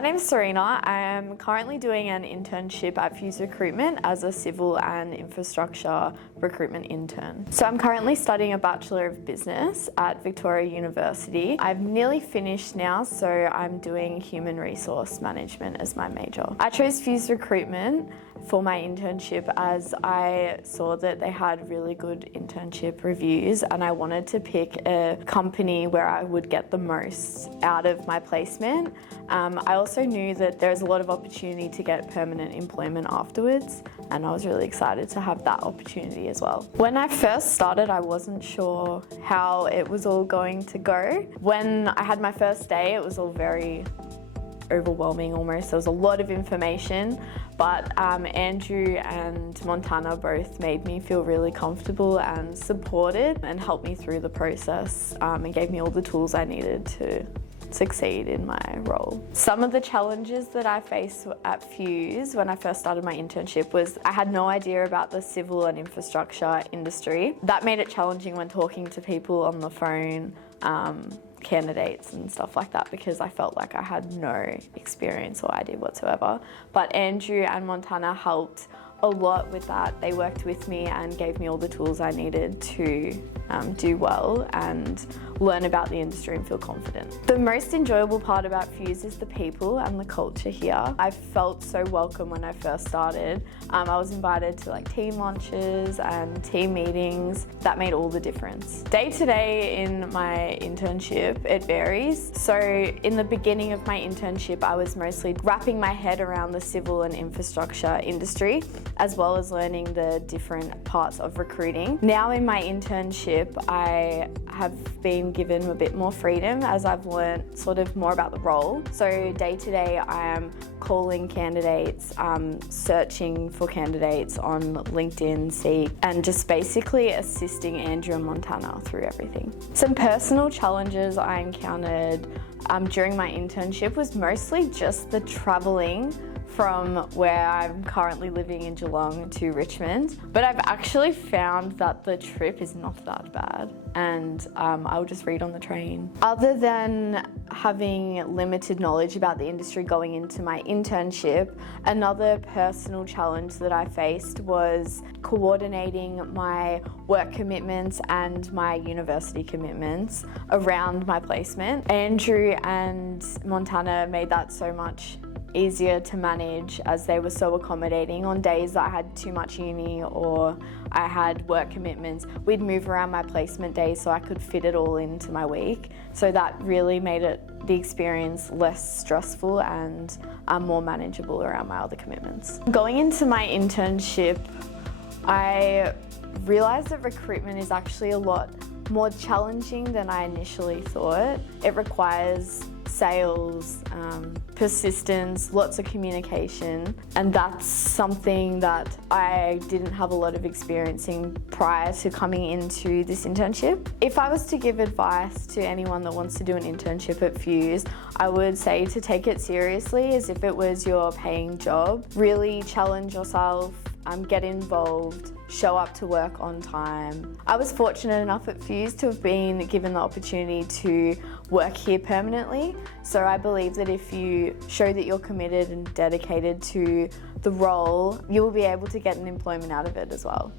My name is Serena. I am currently doing an internship at Fuse Recruitment as a civil and infrastructure recruitment intern. So I'm currently studying a Bachelor of Business at Victoria University. I've nearly finished now, so I'm doing human resource management as my major. I chose Fuse Recruitment for my internship as I saw that they had really good internship reviews, and I wanted to pick a company where I would get the most out of my placement. I also knew that there's a lot of opportunity to get permanent employment afterwards, and I was really excited to have that opportunity as well. When I first started, I wasn't sure how it was all going to go. When I had my first day, it was all very overwhelming almost. There was a lot of information, but Andrew and Montana both made me feel really comfortable and supported and helped me through the process and gave me all the tools I needed to succeed in my role. Some of the challenges that I faced at Fuse when I first started my internship was I had no idea about the civil and infrastructure industry. That made it challenging when talking to people on the phone, candidates and stuff like that, because I felt like I had no experience or idea whatsoever. But Andrew and Montana helped a lot with that. They worked with me and gave me all the tools I needed to do well and learn about the industry and feel confident. The most enjoyable part about Fuse is the people and the culture here. I felt so welcome when I first started. I was invited to team lunches and team meetings. That made all the difference. Day to day in my internship, it varies. So in the beginning of my internship, I was mostly wrapping my head around the civil and infrastructure industry, as well as learning the different parts of recruiting. Now in my internship, I have been given a bit more freedom as I've learned sort of more about the role. So day to day, I am calling candidates, searching for candidates on LinkedIn, Seek, and just basically assisting Andrew and Montana through everything. Some personal challenges I encountered during my internship was mostly just the traveling from where I'm currently living in Geelong to Richmond. But I've actually found that the trip is not that bad, and I'll just read on the train. Other than having limited knowledge about the industry going into my internship, another personal challenge that I faced was coordinating my work commitments and my university commitments around my placement. Andrew and Montana made that so much easier to manage as they were so accommodating. On days that I had too much uni or I had work commitments, we'd move around my placement days so I could fit it all into my week. So that really made the experience less stressful and more manageable around my other commitments. Going into my internship, I realised that recruitment is actually a lot more challenging than I initially thought. It requires sales, persistence, lots of communication, and that's something that I didn't have a lot of experience in prior to coming into this internship. If I was to give advice to anyone that wants to do an internship at Fuse, I would say to take it seriously as if it was your paying job. Really challenge yourself, get involved, show up to work on time. I was fortunate enough at Fuse to have been given the opportunity to work here permanently, so I believe that if you show that you're committed and dedicated to the role, you will be able to get an employment out of it as well.